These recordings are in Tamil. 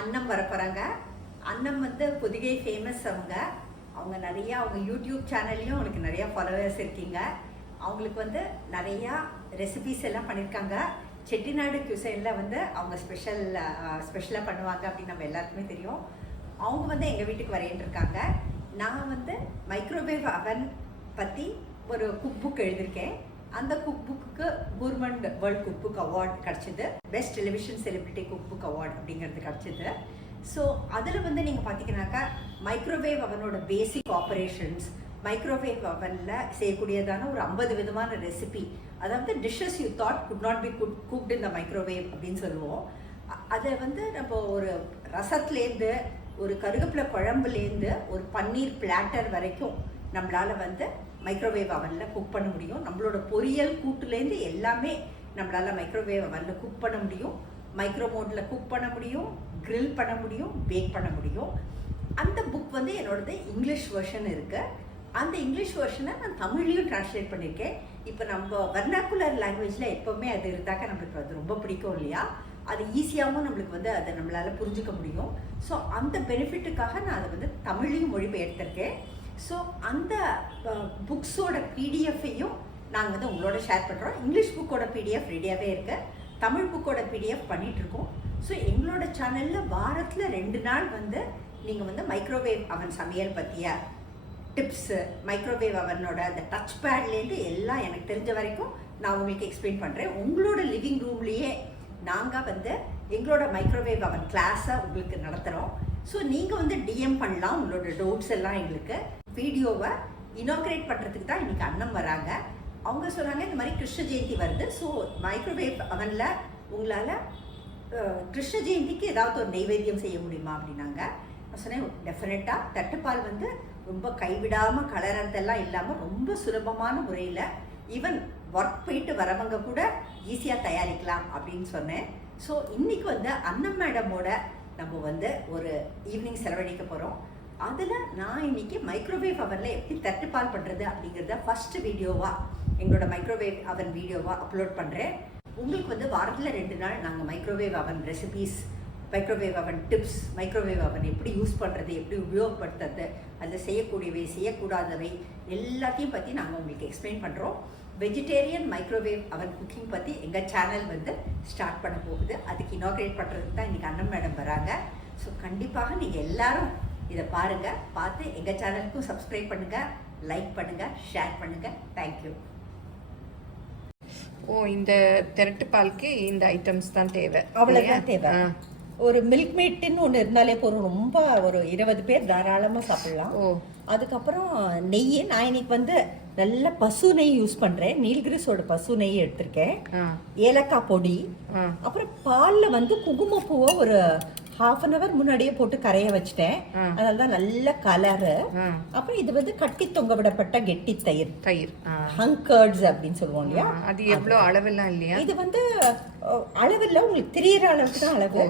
அண்ணம் வர போகிறாங்க. அண்ணம் வந்து பொதிகை ஃபேமஸ். அவங்க நிறையா அவங்க யூடியூப் சேனல்லையும் அவங்களுக்கு நிறையா ஃபாலோவர்ஸ் இருக்கீங்க. அவங்களுக்கு வந்து நிறையா ரெசிபிஸ் எல்லாம் பண்ணியிருக்காங்க. செட்டிநாடு குசைனில் வந்து அவங்க ஸ்பெஷலாக பண்ணுவாங்க அப்படின்னு நம்ம எல்லாருக்குமே தெரியும். அவங்க வந்து எங்கள் வீட்டுக்கு வரையின்றிருக்காங்க. நான் வந்து மைக்ரோவேவ் அவன் பற்றி ஒரு குக் புக் எழுதியிருக்கேன். அந்த cook book gourmand world cook book award கிடச்சிது. Best television celebrity cook book award அப்படிங்கிறது கிடச்சிது. ஸோ அதில் வந்து நீங்கள் பார்த்தீங்கன்னாக்கா மைக்ரோவேவ் அவனோட பேசிக் ஆப்ரேஷன்ஸ், மைக்ரோவேவ் அவனில் செய்யக்கூடியதான ஒரு 50 விதமான ரெசிபி, அதாவது dishes you thought could not be cooked in the microwave அப்படின்னு சொல்லுவோம். அதை வந்து நம்ம ஒரு ரசத்துலேருந்து ஒரு கருவேப்பிலை குழம்புலேருந்து ஒரு பன்னீர் பிளாட்டர் வரைக்கும் நம்மளால் வந்து மைக்ரோவேவ் அவனில் குக் பண்ண முடியும். நம்மளோட பொரியல் கூட்டுலேருந்து எல்லாமே நம்மளால் மைக்ரோவேவ் அவனில் குக் பண்ண முடியும். மைக்ரோ மோடில் குக் பண்ண முடியும், கிரில் பண்ண முடியும், பேக் பண்ண முடியும். அந்த புக் வந்து என்னோடது இங்கிலீஷ் வெர்ஷன் இருக்குது. அந்த இங்கிலீஷ் வெர்ஷனை நான் தமிழ்லையும் டிரான்ஸ்லேட் பண்ணியிருக்கேன். இப்போ நம்ம வெர்னாக்குலர் லாங்குவேஜில் எப்போவுமே அது இருந்தாக்க நம்மளுக்கு அது ரொம்ப பிடிக்கும் இல்லையா? அது ஈஸியாகவும் நம்மளுக்கு வந்து அதை நம்மளால் புரிஞ்சுக்க முடியும். ஸோ அந்த பெனிஃபிட்டுக்காக நான் அதை வந்து தமிழையும் மொழிபெயர்த்திருக்கேன். ஸோ அந்த புக்ஸோட பிடிஎஃப்பையும் நாங்கள் வந்து உங்களோட ஷேர் பண்ணுறோம். இங்கிலீஷ் புக்கோட பிடிஎஃப் ரெடியாகவே இருக்குது, தமிழ் புக்கோட பிடிஎஃப் பண்ணிகிட்ருக்கோம். ஸோ எங்களோட சேனலில் வாரத்தில் 2 நாள் வந்து நீங்கள் வந்து மைக்ரோவேவ் அவன் சமையல் பற்றிய டிப்ஸு, மைக்ரோவேவ் அவனோட அந்த டச் பேட்லேருந்து எல்லாம் எனக்கு தெரிஞ்ச வரைக்கும் நான் உங்களுக்கு எக்ஸ்பிளைன் பண்ணுறேன். உங்களோட லிவிங் ரூம்லேயே நாங்கள் வந்து எங்களோட மைக்ரோவேவ் அவன் கிளாஸை உங்களுக்கு நடத்துகிறோம். ஸோ நீங்கள் வந்து டிஎம் பண்ணலாம் உங்களோட டவுட்ஸ் எல்லாம். எங்களுக்கு வீடியோவை இனாக்ரேட் பண்ணுறதுக்கு தான் இன்றைக்கி அண்ணன் வராங்க. அவங்க சொல்கிறாங்க இந்த மாதிரி கிருஷ்ண ஜெயந்தி வருது, ஸோ மைக்ரோவேவ் அவனில் உங்களால் கிருஷ்ண ஜெயந்திக்கு ஏதாவது ஒரு நைவேத்தியம் செய்ய முடியுமா அப்படின்னாங்க. நான் சொன்னேன் டெஃபினட்டாக தட்டுப்பால் வந்து ரொம்ப கைவிடாமல் கலரதெல்லாம் இல்லாமல் ரொம்ப சுலபமான முறையில் ஈவன் ஒர்க் போயிட்டு வரவங்க கூட ஈஸியாக தயாரிக்கலாம் அப்படின்னு சொன்னேன். ஸோ இன்றைக்கி வந்து அண்ணன் மேடமோட நம்ம வந்து ஒரு ஈவினிங் செலவழிக்க போகிறோம். அதில் நான் இன்றைக்கி மைக்ரோவேவ் அவனில் எப்படி தட்டுப்பால் பண்ணுறது அப்படிங்கிறத ஃபஸ்ட்டு வீடியோவாக எங்களோட மைக்ரோவேவ் அவன் வீடியோவாக அப்லோட் பண்ணுறேன். உங்களுக்கு வந்து வாரத்தில் 2 நாள் நாங்கள் மைக்ரோவேவ் அவன் ரெசிபீஸ், மைக்ரோவேவ் அவன் டிப்ஸ், மைக்ரோவேவ் அவன் எப்படி யூஸ் பண்ணுறது, எப்படி உபயோகப்படுத்துறது, அதில் செய்யக்கூடியவை செய்யக்கூடாதவை எல்லாத்தையும் பற்றி நாங்கள் உங்களுக்கு எக்ஸ்பிளைன் பண்ணுறோம். வெஜிடேரியன் மைக்ரோவேவ் அவன் குக்கிங் பற்றி எங்கள் சேனல் வந்து ஸ்டார்ட் பண்ண போகுது. அதுக்கு இனாக்ரேட் பண்ணுறதுக்கு தான் இன்றைக்கி அண்ணன் மேடம் வராங்க. ஸோ கண்டிப்பாக நீங்கள் எல்லாரும் இதை பாருங்கள், பார்த்து எங்கள் சேனலுக்கும் சப்ஸ்கிரைப் பண்ணுங்கள், லைக் பண்ணுங்கள், ஷேர் பண்ணுங்கள். தேங்க்யூ. இந்த திரட்டு பாலுக்கு இந்த ஐட்டம்ஸ் தான் தேவை, அவ்வளோதான் தேவை. ஒரு மில்க் மேட்னு ஒன்று இருந்தாலே போதும், ரொம்ப ஒரு 20 பேர் தாராளமாக சாப்பிடலாம். அதுக்கப்புறம் நெய், நான் இன்னைக்கு வந்து நல்ல பசு நெய் யூஸ் பண்ணுறேன். நீல்கிரிஸோட பசு நெய் எடுத்திருக்கேன். ஏலக்காய் பொடி, அப்புறம் பாலில் வந்து குங்குமப்பூவை ஒரு 1/2 அன் அவர் முன்னாடியே போட்டு கரைய வச்சுட்டேன். அதனால தான் நல்ல கலரு. அப்புறம் இது வந்து கட்டி தொங்க விடப்பட்ட கெட்டி தயிர், ஹங்கர்ட்ஸ் அப்படின்னு சொல்லுவோம் இல்லையா? அது எவ்வளோ அளவெல்லாம் இல்லையா? இது வந்து அளவில்லை, உங்களுக்கு தெரியற அளவுக்கு தான் அளவு.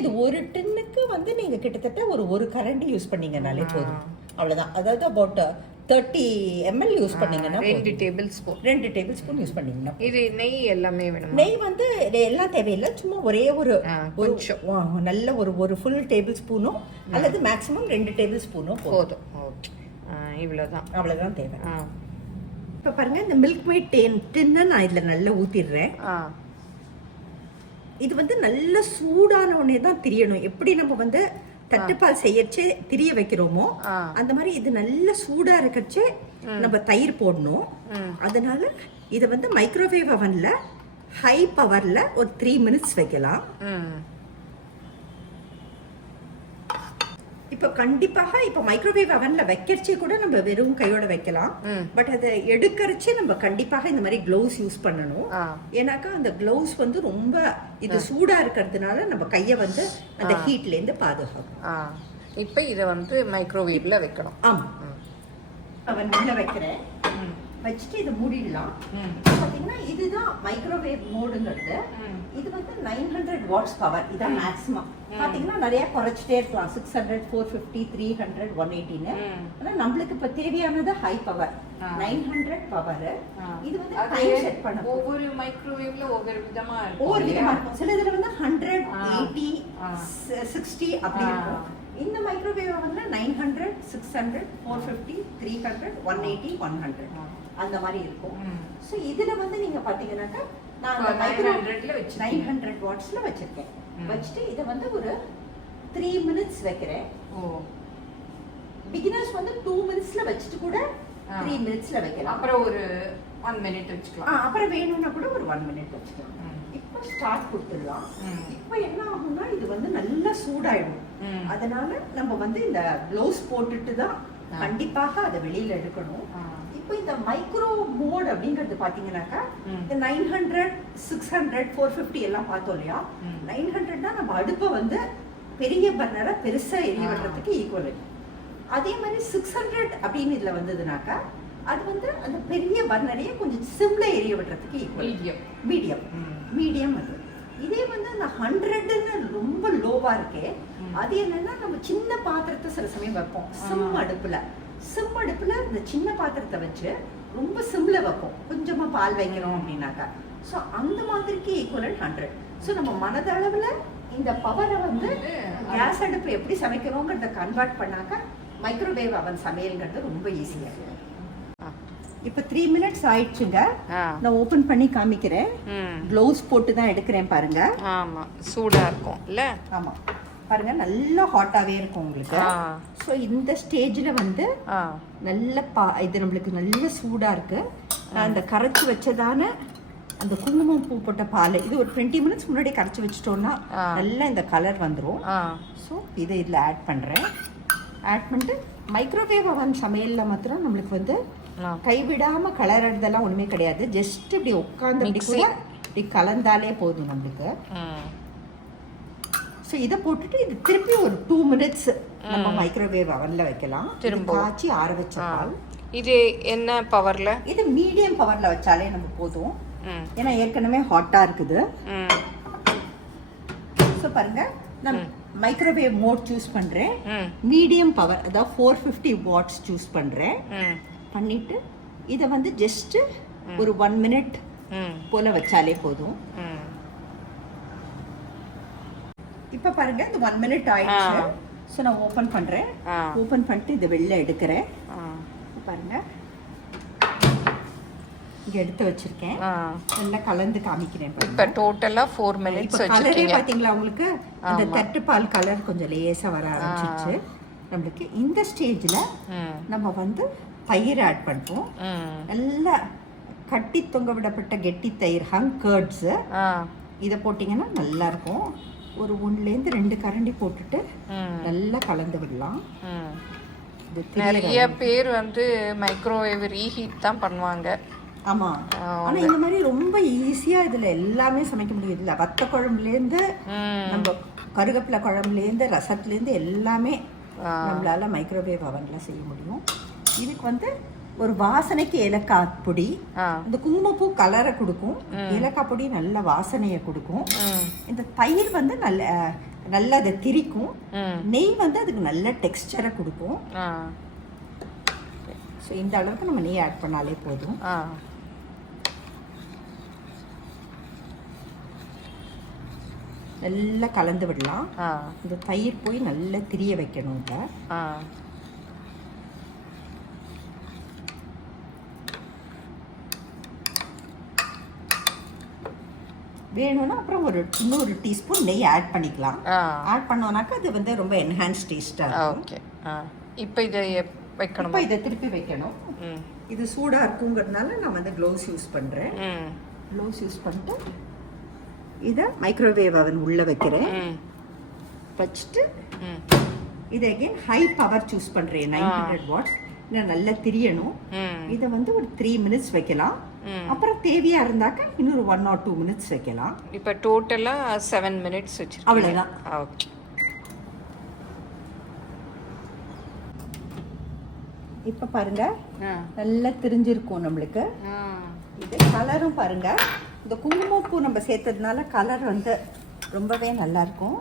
இது ஒரு டின்னுக்கு வந்து நீங்க கிட்டத்தட்ட ஒரு கரண்டி யூஸ் பண்ணீங்கனாலே போதும், அவ்வளவுதான். அதாவது அபவுட் 30 ml யூஸ் பண்ணீங்கன்னா 2 டேபிள் ஸ்பூன் யூஸ் பண்ணீங்கன்னா. இது நெய் எல்லாமே வேணும்? நெய் வந்து எல்லாம் தேவையில்லை, சும்மா ஒரே ஒரு நல்ல ஒரு ஃபுல் டேபிள் ஸ்பூனும் அல்லது மேக்ஸிமம் 2 டேபிள் ஸ்பூனும் போதும். அவ்வளோதான் தேவை. இப்போ பாருங்க, இந்த மில்க் மேட் டின்னு நான் இதில் நல்லா ஊற்றிடுறேன். இது வந்து நல்ல சூடான உடனே தான் திரியணும். எப்படி நம்ம வந்து தட்டுப்பால் செய்யச்சே திரிய வைக்கிறோமோ அந்த மாதிரி இது நல்ல சூடா இருக்கச்சே நம்ம தயிர் போடணும். அதனால இதை வந்து மைக்ரோவேவ் அவன்ல ஹை பவர்ல ஒரு 3 மினிட்ஸ் வைக்கலாம். இப்போ கண்டிப்பாக இப்போ மைக்ரோவேவ் அவன்ல வைக்கிறச்சே கூட நம்ம வெறும் கையோட வைக்கலாம். பட் அதை எடுக்கிறச்சே நம்ம கண்டிப்பாக இந்த மாதிரி க்ளவுஸ் யூஸ் பண்ணணும். ஏன்னாக்கா அந்த க்ளவுஸ் வந்து ரொம்ப இது சூடா இருக்கிறதுனால நம்ம கையை வந்து அந்த ஹீட்ல இருந்து பாதுகாக்கும். இப்போ இதை வந்து மைக்ரோவேவ்ல வைக்கணும். ஆமா, அவன் உள்ள வைக்கிறேன். வச்சுட்டு இதை மூடிடலாம். பார்த்தீங்கன்னா இதுதான் மைக்ரோவேவ் மோடுங்கிறது. இது வந்து 900 வாட்ஸ் பவர், இதான் மேக்ஸிமம். பாத்தீங்கன்னா நிறைய குறைச்சிட்டே இருக்கலாம், 600, 450, 300, 180ன்னு. ஆனா நம்மளுக்கு இப்ப தேவையானது ஹை பவர், 900 பவர். இது வந்து டைம் செட் பண்ண ஒவ்வொரு மைக்ரோவேவ்ல ஒவ்வொரு விதமா இருக்கும். ஒவ்வொரு விதமா இருக்கும். சில இதுல வந்து 100, 80, 60 அப்படி இருக்கும். இந்த மைக்ரோவேவ் வந்து 900, 600, 450, 300, 180, 100 அந்த மாதிரி இருக்கும். ஸோ இதுல வந்து நீங்க பாத்தீங்கன்னாக்கா நான் அந்த மைக்ரோ 900 வாட்ஸ்ல வச்சிருக்கேன். வச்சுட்டு இதை வந்து ஒரு 3 மினிட்ஸ் வைக்கிறேன். பிகினர்ஸ் வந்து 2 மினிட்ஸ்ல வச்சுட்டு கூட 3 மினிட்ஸ்ல வைக்கலாம். அப்புறம் ஒரு 1 மினிட் வச்சுக்கலாம். அப்புறம் வேணும்னா கூட ஒரு 1 மினிட் வச்சுக்கலாம். இப்போ ஸ்டார்ட் கொடுத்துடலாம். இப்போ என்ன ஆகும்னா இது வந்து நல்லா சூடாயிடும். அதனால நம்ம வந்து இந்த க்ளவுஸ் போட்டுட்டு தான் கண்டிப்பாக அதை வெளியில எடுக்கணும். இப்போ இந்த மைக்ரோ மோட் அப்படிங்கிறது பாத்தீங்கன்னாக்கா இந்த 900, 600, 450 எல்லாம் பார்த்தோம் இல்லையா, 900 தான் நம்ம அடுப்பை வந்து பெரிய பர்னரை பெருசா எரிய விடுறதுக்கு ஈக்குவல். அதே மாதிரி 600 அப்படின்னு இதுல வந்ததுனாக்கா அது வந்து அந்த பெரிய பர்னரையே கொஞ்சம் சிம்ல எரிய விடுறதுக்கு ஈக்குவல். மீடியம் அது. இதே வந்து அந்த 100ன்னு ரொம்ப லோவா இருக்கே, அது என்னன்னா நம்ம சின்ன பாத்திரத்தை சில சமயம் வைப்போம் சிம் அடுப்புல. சிம் அடுப்புல இந்த சின்ன பாத்திரத்தை வச்சு ரொம்ப சிம்ல வைப்போம், கொஞ்சமா பால் வைக்கிறோம் அப்படின்னாக்கா. ஸோ அந்த மாதிரிக்கு ஈக்குவலன் 100. ஸோ நம்ம மனதளவுல இந்த பவரை வந்து கேஸ் அடுப்பு எப்படி சமைக்கிறோங்கிறத கன்வெர்ட் பண்ணாக்கா மைக்ரோவேவ் அவன் சமையல்ங்கிறது ரொம்ப ஈஸியா இருக்கு. இப்போ 3 மினிட்ஸ் ஆயிடுச்சுங்க. நான் ஓபன் பண்ணி காமிக்கிறேன். க்ளவுஸ் போட்டு தான் எடுக்கிறேன் பாருங்க. ஆமா, சூடா இருக்கும் இல்ல? ஆமா பாருங்க, நல்லா ஹாட்டாவே இருக்கும் உங்களுக்கு. ஸோ இந்த ஸ்டேஜ்ல வந்து நல்ல இது நம்மளுக்கு நல்ல சூடா இருக்கு. நான் இந்த கரைச்சி வச்சதான அந்த குங்குமம் பூ போட்ட பால் இது ஒரு 20 மினிட்ஸ் முன்னாடி கரைச்சி வச்சிட்டோம்னா நல்லா இந்த கலர் வந்துடும். ஸோ இதை இதில் ஆட் பண்ணுறேன். ஆட் பண்ணிட்டு மைக்ரோவேவ் அவன் சமையலில் மாத்திரம் நம்மளுக்கு வந்து கைவிடாம கலர்றதெல்லாம் ஒண்ணுமே கிடையாது. ஜஸ்ட் இப்படி உட்காந்து இப்படி கலந்தாலே போதும் நம்மளுக்கு. ஸோ இதை போட்டுட்டு இது திருப்பி ஒரு 2 மினிட்ஸ் நம்ம மைக்ரோவேவ் அவன்ல வைக்கலாம். திரும்ப காய்ச்சி ஆற வச்ச பால். இது என்ன பவர்ல? இது மீடியம் பவர்ல வச்சாலே நம்ம போதும், ஏன்னா ஏற்கனவே ஹாட்டா இருக்குது. ஸோ பாருங்க, நான் மைக்ரோவேவ் மோட் சூஸ் பண்றேன். மீடியம் பவர் அதாவது 450 வாட்ஸ் சூஸ் பண்றேன். பண்ணிட்டு இதை வந்து ஜஸ்ட் ஒரு 1 மினிட் போல வச்சாலே போதும். இப்போ பாருங்க இந்த 1 மினிட் ஆயிடுச்சு. ஸோ நான் ஓபன் பண்றேன். ஓபன் பண்ணிட்டு இதை வெளில எடுக்கிறேன். பாருங்க இங்க எடுத்து வச்சிருக்கேன். நல்லா கலந்து காமிக்கிறேன். இப்போ டோட்டலா 4 மினிட்ஸ் வச்சிருக்கீங்க. கலரே பாத்தீங்களா உங்களுக்கு? அந்த தட்டுப்பால் கலர் கொஞ்சம் லேசா வர ஆரம்பிச்சிருச்சு நம்மளுக்கு. இந்த ஸ்டேஜ்ல நம்ம வந்து தயிர் ஆட் பண்ணுவோம். நல்லா கட்டி தொங்க விடப்பட்ட கெட்டி தயிர், ஹங் கர்ட்ஸ். இதை போட்டிங்கன்னா நல்லா இருக்கும். ஒரு 1-2 கரண்டி போட்டுட்டு நல்லா கலந்து விடலாம். நிறைய பேர் வந்து மைக்ரோவேவ் ரீஹீட் தான் பண்ணுவாங்க. ஆமா, ஆனா இந்த மாதிரி ரொம்ப ஈஸியா இதுல எல்லாமே சமைக்க முடியும். இதுல வத்த குழம்புலேருந்து நம்ம கருவேப்பிலை குழம்புலேருந்து ரசத்துலேருந்து எல்லாமே நம்மளால மைக்ரோவேவ் அவன்ல செய்ய முடியும். இதுக்கு வந்து ஒரு வாசனைக்கு ஏலக்காய் பொடி, இந்த குங்குமப்பூ கலரை கொடுக்கும், ஏலக்காய் பொடி நல்ல வாசனையை கொடுக்கும். இந்த தயிர் வந்து நல்ல அதை திரிக்கும். நெய் வந்து அதுக்கு நல்ல டெக்ஸ்டரை கொடுக்கும். ஸோ இந்த அளவுக்கு நம்ம நெய் ஆட் பண்ணாலே போதும். நல்லா கலந்து விடலாம். இந்த தயிர் போய் நல்லா திரிய வைக்கணும். இதை வேணும்னா அப்புறம் இன்னொரு டீஸ்பூன் நெய் ஆட் பண்ணிக்கலாம். ஆட் பண்ணோம்னாக்கா அது வந்து ரொம்ப என்ஹான்ஸ் டேஸ்டா இருக்கும். ஓகே, இப்போ இதை வைக்கணும். இப்போ இதை திருப்பி வைக்கணும். இது சூடா இருக்குங்கிறதுனால நான் வந்து க்ளவுஸ் யூஸ் பண்றேன். க்ளவுஸ் யூஸ் பண்ணிட்டு இதை மைக்ரோவேவ் அவன் உள்ள வைக்கிறேன். வச்சுட்டு இதை அகைன் ஹை பவர் சூஸ் பண்றேன், 900 வாட்ஸ். நல்லா திரியணும். இதை வந்து ஒரு 3 மினிட்ஸ் வைக்கலாம். அப்புறம் தேவையா இருந்தாக்க இன்னொரு 1 or 2 மினிட்ஸ் வைக்கலாம். இப்போ டோட்டலா 7 மினிட்ஸ் வச்சிருக்கீங்க. அவ்வளவுதான். ஓகே. இப்ப பாருங்க நல்லா திரிஞ்சிருக்கும் நம்மளுக்கு. இது கலரும் பாருங்க இந்த குங்குமப்பூ நம்ம சேர்த்ததுனால கலர் வந்து ரொம்பவே நல்லா இருக்கும்.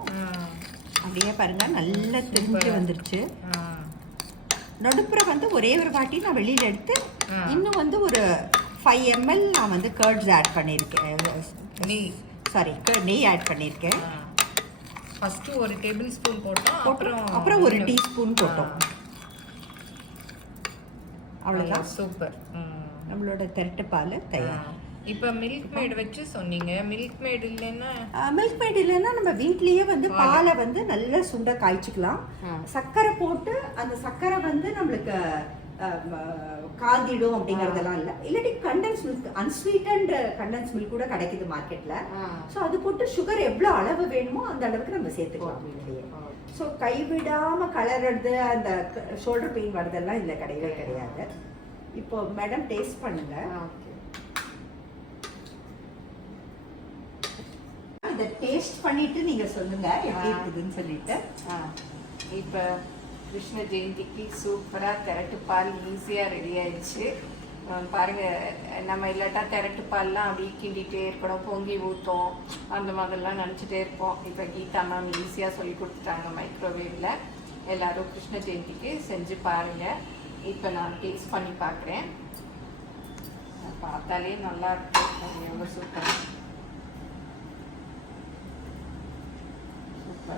அப்படியே பாருங்க நல்லா தெரிஞ்சு வந்துருச்சு. நடுப்புற வந்து ஒரே ஒரு வாட்டி நான் வெளியில் எடுத்து இன்னும் வந்து ஒரு 5 ml நான் வந்து கர்ட்ஸ் ஆட் பண்ணியிருக்கேன். நெய் ஆட் பண்ணியிருக்கேன். ஃபஸ்ட்டு ஒரு டேபிள் ஸ்பூன் போட்டோம், அப்புறம் ஒரு டீஸ்பூன் போட்டோம். அவ்வளோதான். சூப்பர். நம்மளோட திரட்டு பால் தயார். இப்போ மில்க் மேட் வச்சு சொன்னீங்க. மில்க் மேட் இல்லைன்னா நம்ம வீட்லயே வந்து பாலை வந்து நல்லா சுண்ட காய்ச்சிக்கலாம். சர்க்கரை போட்டு அந்த சர்க்கரை வந்து நம்மளுக்கு காந்திடும் அப்படிங்கறதெல்லாம் இல்ல. இல்லாட்டி condense milk, unsweetened condense milk கூட கிடைக்குது மார்க்கெட்ல. ஸோ அது போட்டு சுகர் எவ்வளோ அளவு வேணுமோ அந்த அளவுக்கு நம்ம சேர்த்துக்கலாம் வீட்லயே. ஸோ கைவிடாம கலர்றது, அந்த ஷோல்டர் பெயின் வரதெல்லாம் இந்த கிடையவே கிடையாது. இப்போ மேடம் டேஸ்ட் பண்ணுங்க. இதை டேஸ்ட் பண்ணிட்டு நீங்க சொல்லுங்க எப்படி இருக்குதுன்னு சொல்லிட்டு. இப்போ கிருஷ்ண ஜெயந்திக்கு சூப்பராக திரட்டு பால் ஈஸியாக ரெடி ஆயிடுச்சு. பாருங்க, நம்ம இல்லாட்டா திரட்டு பால்லாம் அப்படியே கிண்டிகிட்டே இருக்கணும், பொங்கி ஊற்றும், அந்த மாதிரிலாம் நினச்சிட்டே இருப்போம். இப்போ கீதா மேம் ஈஸியாக சொல்லி கொடுத்துட்டாங்க மைக்ரோவேவில். எல்லோரும் கிருஷ்ண ஜெயந்திக்கு செஞ்சு பாருங்கள். இப்போ நான் டேஸ்ட் பண்ணி பார்க்குறேன். பார்த்தாலே நல்லா இருக்கும். எவ்வளோ சூப்பராக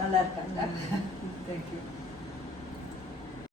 நல்லா இருக்காங்க. தேங்க்யூ.